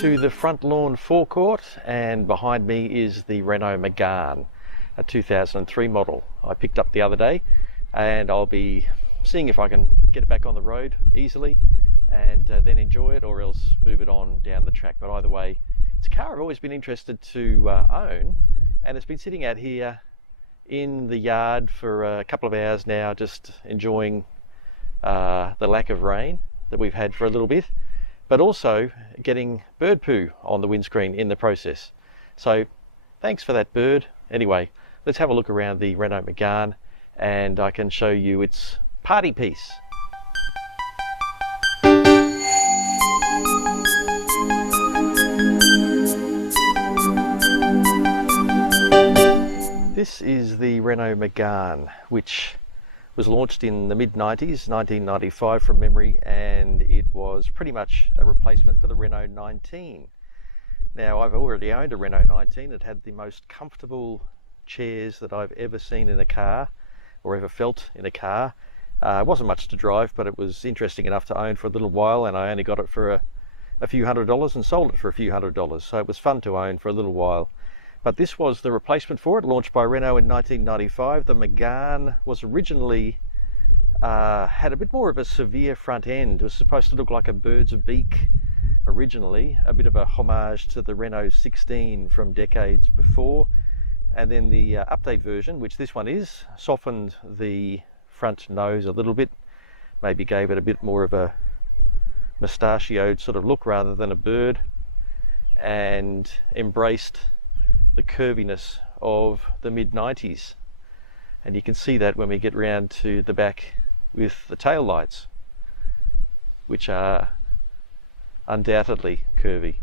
to the front lawn forecourt, and behind me is the Renault Megane, a 2003 model I picked up the other day, and I'll be seeing if I can get it back on the road easily and then enjoy it, or else move it on down the track. But either way, it's a car I've always been interested to own, and it's been sitting out here in the yard for a couple of hours now, just enjoying the lack of rain that we've had for a little bit, but also getting bird poo on the windscreen in the process. So thanks for that, bird. Anyway, let's have a look around the Renault Megane and I can show you its party piece. This is the Renault Megane, which was launched in the mid-90s, 1995 from memory, and it was pretty much a replacement for the Renault 19. Now, I've already owned a Renault 19. It had the most comfortable chairs that I've ever seen in a car, or ever felt in a car. It wasn't much to drive, but it was interesting enough to own for a little while, and I only got it for a few $100s and sold it for a few $100s, so it was fun to own for a little while. But this was the replacement for it, launched by Renault in 1995. The Megane was originally had a bit more of a severe front end. It was supposed to look like a bird's beak originally, a bit of a homage to the Renault 16 from decades before. And then the update version, which this one is, softened the front nose a little bit, maybe gave it a bit more of a mustachioed sort of look rather than a bird, and embraced the curviness of the mid-90s. And you can see that when we get round to the back with the tail lights, which are undoubtedly curvy.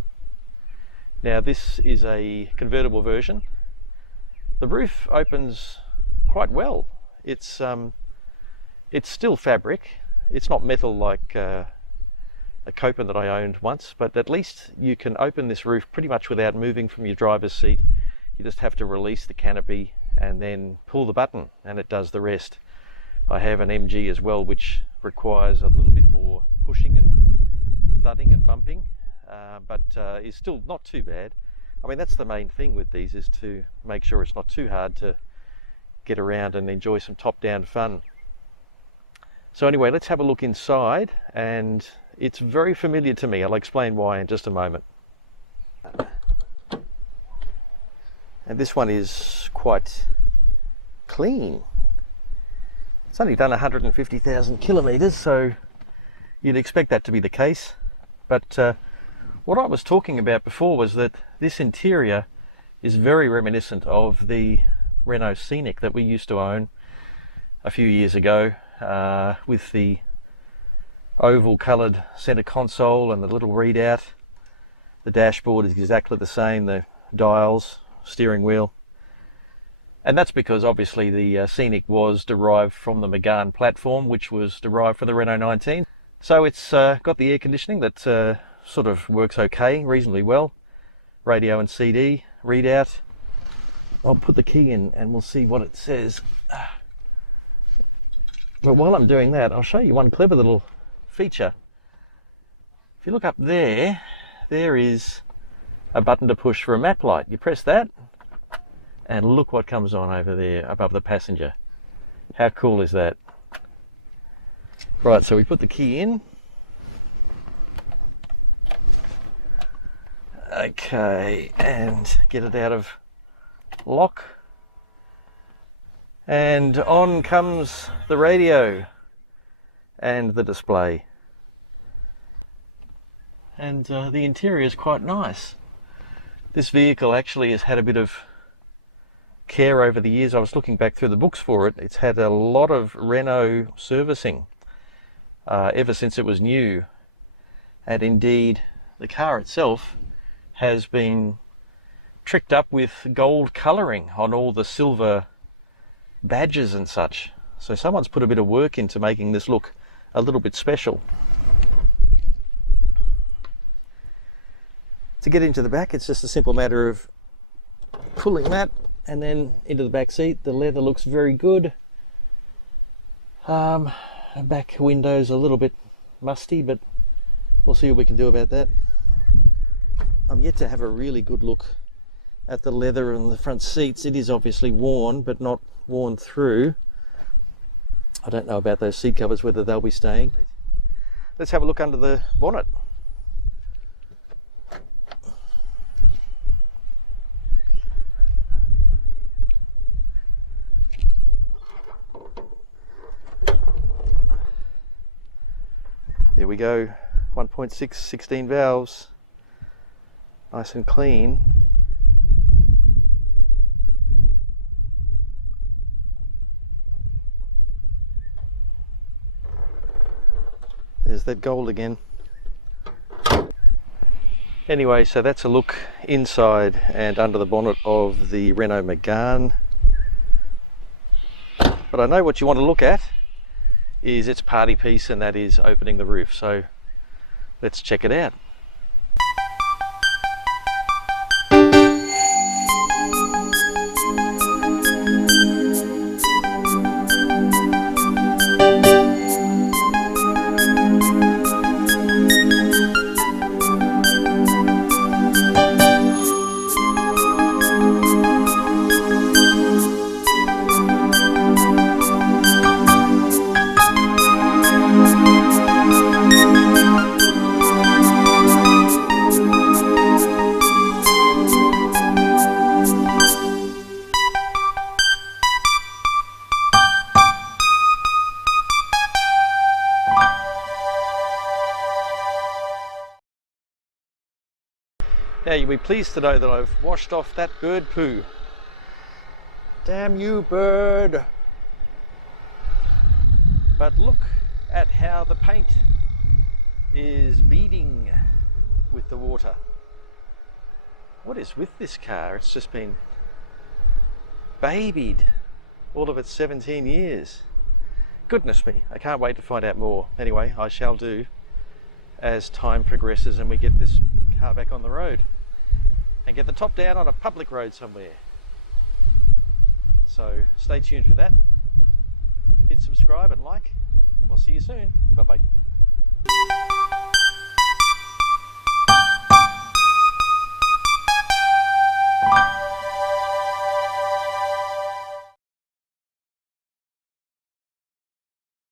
Now, this is a convertible version. The roof opens quite well. It's still fabric. It's not metal like a Copen that I owned once, but at least you can open this roof pretty much without moving from your driver's seat. You just have to release the canopy and then pull the button and it does the rest. I have an MG as well, which requires a little bit more pushing and thudding and bumping, but is still not too bad. I mean, that's the main thing with these, is to make sure it's not too hard to get around and enjoy some top-down fun. So anyway, let's have a look inside, and it's very familiar to me. I'll explain why in just a moment. And this one is quite clean. It's only done 150,000 kilometers, so you'd expect that to be the case. But what I was talking about before was that this interior is very reminiscent of the Renault Scenic that we used to own a few years ago, with the oval coloured centre console and the little readout. The dashboard is exactly the same, the dials, steering wheel. And that's because obviously the Scenic was derived from the Megane platform, which was derived from the Renault 19. So it's got the air conditioning that sort of works okay, reasonably well. Radio and CD readout. I'll put the key in and we'll see what it says. But while I'm doing that, I'll show you one clever little feature. If you look up there, there is a button to push for a map light. You press that and look what comes on over there above the passenger. How cool is that? Right, so we put the key in. Okay, and get it out of lock. And on comes the radio and the display. And the interior is quite nice. This vehicle actually has had a bit of care over the years. I was looking back through the books for it. It's had a lot of Renault servicing ever since it was new. And indeed, the car itself has been tricked up with gold colouring on all the silver badges and such. So someone's put a bit of work into making this look a little bit special. To get into the back, it's just a simple matter of pulling that and then into the back seat. The leather looks very good. Back window's a little bit musty, but we'll see what we can do about that. I'm yet to have a really good look at the leather and the front seats. It is obviously worn, but not worn through. I don't know about those seat covers, whether they'll be staying. Let's have a look under the bonnet. There we go, 1.6, 16 valves, nice and clean. There's that gold again. Anyway, so that's a look inside and under the bonnet of the Renault Megane. But I know what you want to look at is its party piece, and that is opening the roof. So let's check it out. Now you'll be pleased to know that I've washed off that bird poo. Damn you, bird! But look at how the paint is beading with the water. What is with this car? It's just been babied all of its 17 years. Goodness me, I can't wait to find out more. Anyway, I shall do as time progresses and we get this car back on the road and get the top down on a public road somewhere. So stay tuned for that. Hit subscribe and like, and we'll see you soon. Bye bye.